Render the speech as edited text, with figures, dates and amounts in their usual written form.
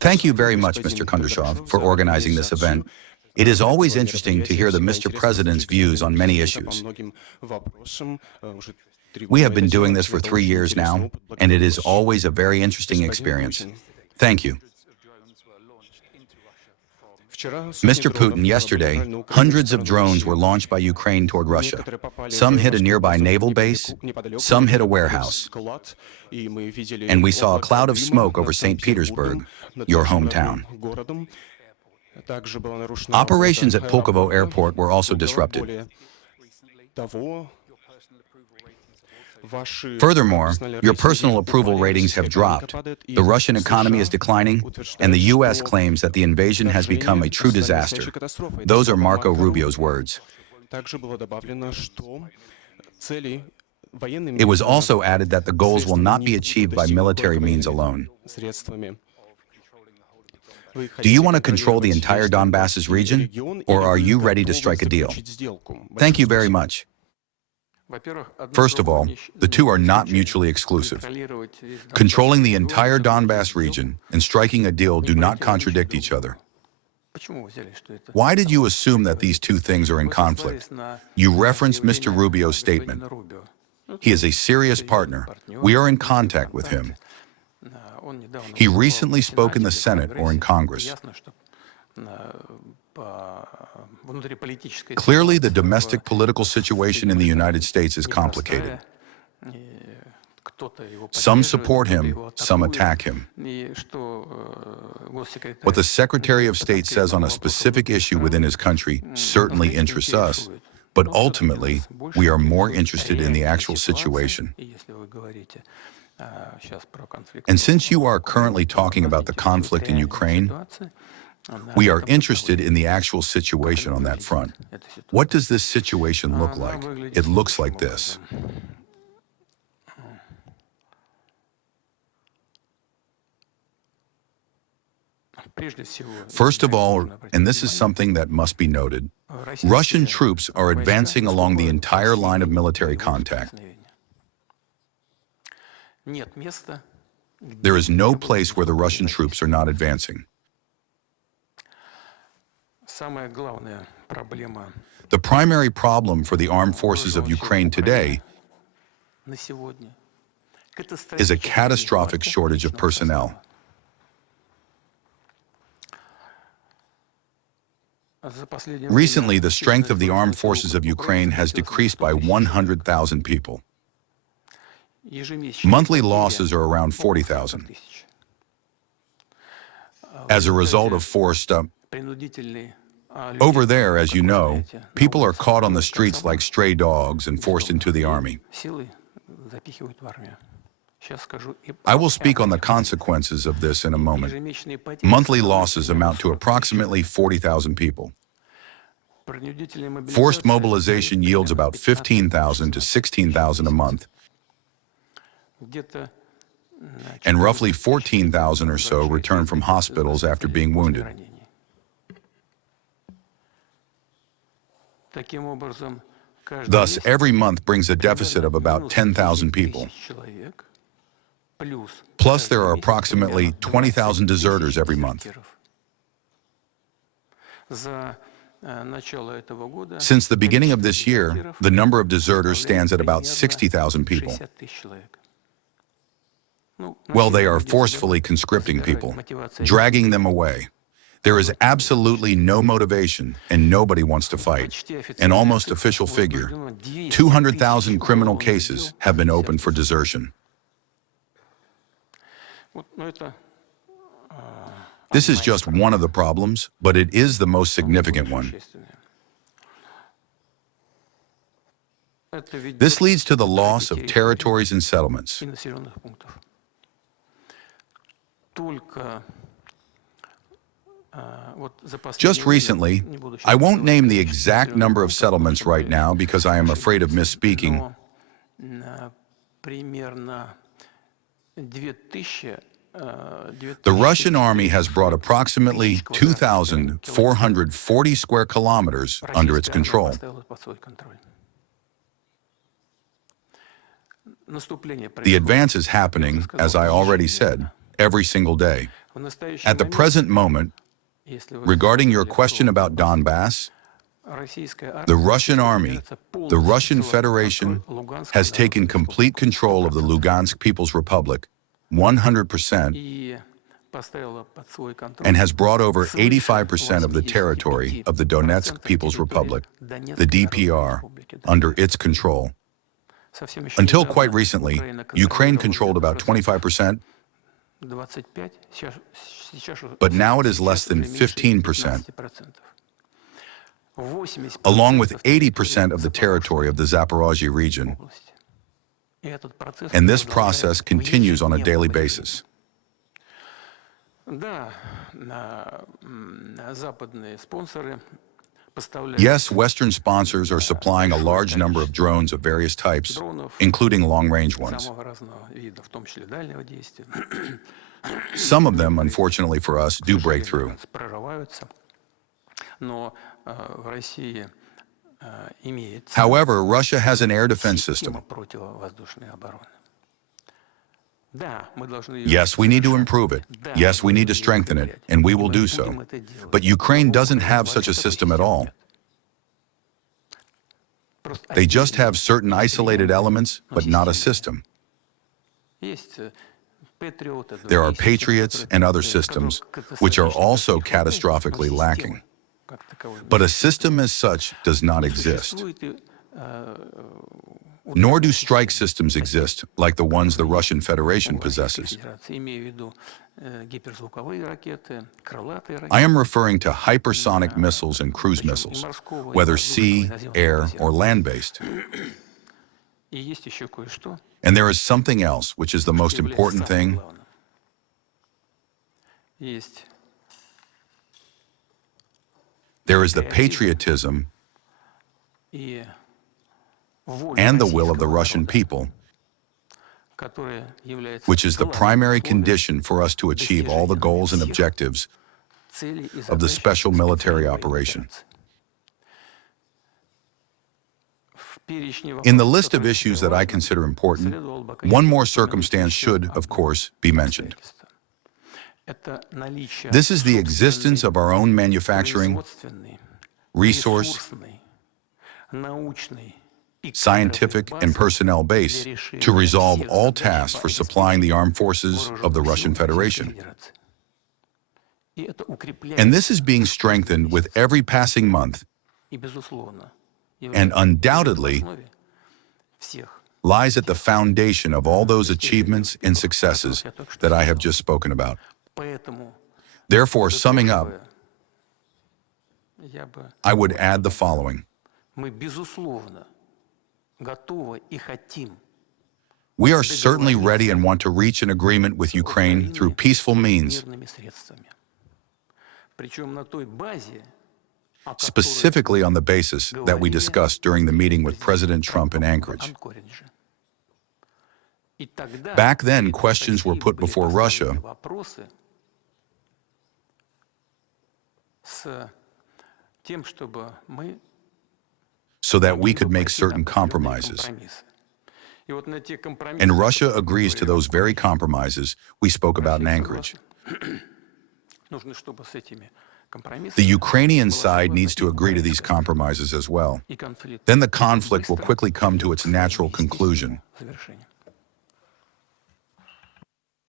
Thank you very much, Mr. Kondrashov, for organizing this event. It is always interesting to hear the Mr. President's views on many issues. We have been doing this for 3 years now, and it is always a very interesting experience. Thank you. Mr. Putin, yesterday, hundreds of drones were launched by Ukraine toward Russia. Some hit a nearby naval base, some hit a warehouse. And we saw a cloud of smoke over St. Petersburg, your hometown. Operations at Pulkovo Airport were also disrupted. Furthermore, your personal approval ratings have dropped, the Russian economy is declining, and the U.S. claims that the invasion has become a true disaster. Those are Marco Rubio's words. It was also added that the goals will not be achieved by military means alone. Do you want to control the entire Donbass region, or are you ready to strike a deal? Thank you very much. First of all, the two are not mutually exclusive. Controlling the entire Donbass region and striking a deal do not contradict each other. Why did you assume that these two things are in conflict? You referenced Mr. Rubio's statement. He is a serious partner. We are in contact with him. He recently spoke in the Senate or in Congress. Clearly, the domestic political situation in the United States is complicated. Some support him, some attack him. What the Secretary of State says on a specific issue within his country certainly interests us, but ultimately, we are more interested in the actual situation. And since you are currently talking about the conflict in Ukraine, we are interested in the actual situation on that front. What does this situation look like? It looks like this. First of all, and this is something that must be noted, Russian troops are advancing along the entire line of military contact. There is no place where the Russian troops are not advancing. The primary problem for the armed forces of Ukraine today is a catastrophic shortage of personnel. Recently, the strength of the armed forces of Ukraine has decreased by 100,000 people. Monthly losses are around 40,000. As a result of forced over there, as you know, people are caught on the streets like stray dogs and forced into the army. I will speak on the consequences of this in a moment. Monthly losses amount to approximately 40,000 people. Forced mobilization yields about 15,000 to 16,000 a month, and roughly 14,000 or so return from hospitals after being wounded. Thus, every month brings a deficit of about 10,000 people. Plus, there are approximately 20,000 deserters every month. Since the beginning of this year, the number of deserters stands at about 60,000 people. Well, they are forcefully conscripting people, dragging them away. There is absolutely no motivation, and nobody wants to fight. An almost official figure, 200,000 criminal cases have been opened for desertion. This is just one of the problems, but it is the most significant one. This leads to the loss of territories and settlements. Just recently, I won't name the exact number of settlements right now because I am afraid of misspeaking. The Russian army has brought approximately 2,440 square kilometers under its control. The advance is happening, as I already said, every single day. At the present moment, regarding your question about Donbass, the Russian army, the Russian Federation, has taken complete control of the Lugansk People's Republic, 100%, and has brought over 85% of the territory of the Donetsk People's Republic, the DPR, under its control. Until quite recently, Ukraine controlled about 25%, but now it is less than 15%, along with 80% of the territory of the Zaporozhye region. And this process continues on a daily basis. Yes, Western sponsors are supplying a large number of drones of various types, including long-range ones. Some of them, unfortunately for us, do break through. However, Russia has an air defense system. Yes, we need to improve it. Yes, we need to strengthen it, and we will do so. But Ukraine doesn't have such a system at all. They just have certain isolated elements, but not a system. There are Patriots and other systems, which are also catastrophically lacking. But a system as such does not exist. Nor do strike systems exist like the ones the Russian Federation possesses. I am referring to hypersonic missiles and cruise missiles, whether sea, air, or land-based. And there is something else, which is the most important thing. There is the patriotism and the will of the Russian people, which is the primary condition for us to achieve all the goals and objectives of the special military operation. In the list of issues that I consider important, one more circumstance should, of course, be mentioned. This is the existence of our own manufacturing, resource, scientific and personnel base to resolve all tasks for supplying the armed forces of the Russian Federation. And this is being strengthened with every passing month, and undoubtedly lies at the foundation of all those achievements and successes that I have just spoken about. Therefore, summing up, I would add the following. We are certainly ready and want to reach an agreement with Ukraine through peaceful means, specifically on the basis that we discussed during the meeting with President Trump in Anchorage. Back then, questions were put before Russia so that we could make certain compromises. And Russia agrees to those very compromises we spoke about in Anchorage. The Ukrainian side needs to agree to these compromises as well. Then the conflict will quickly come to its natural conclusion.